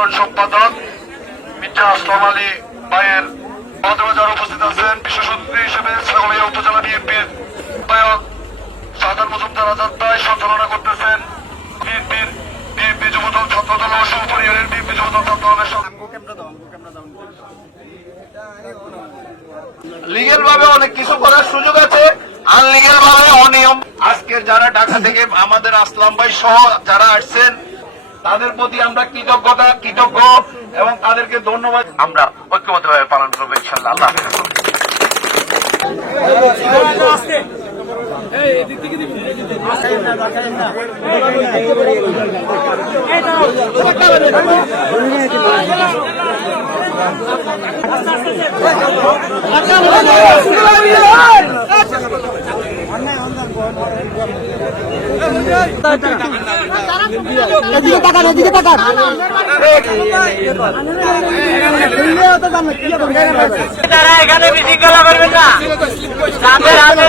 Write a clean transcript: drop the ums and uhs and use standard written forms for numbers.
সাধারণ সম্পাদক মির্জা আসলাম আলী ভাইয়ের যারা উপস্থিত আছেন, বিশেষ অতিথি হিসেবে ছাগলিয়া উপজেলা বিএনপির আহ্বায়ক সাধারণ মজুমদার আজাদ ভাই সঞ্চালনা করতেছেন। বিএনপি যুবদল ছাত্রদল ও সুপরিবারের বিএনপি যুবদল ছাত্রদলের লিগেল ভাবে অনেক কিছু করার সুযোগ আছে, আনলিগেল ভাবে অনিয়ম। আজকের যারা ঢাকা থেকে আমাদের আসলাম ভাই সহ যারা আসছেন তাদের প্রতি আমরা কৃতজ্ঞ এবং তাদেরকে ধন্যবাদ। আমরা ঐক্যবদ্ধভাবে পালন করবো ইনশাআল্লাহ। আল্লাহ তারা এখানে বিশৃঙ্খলা করবেন না, তাদের হাতে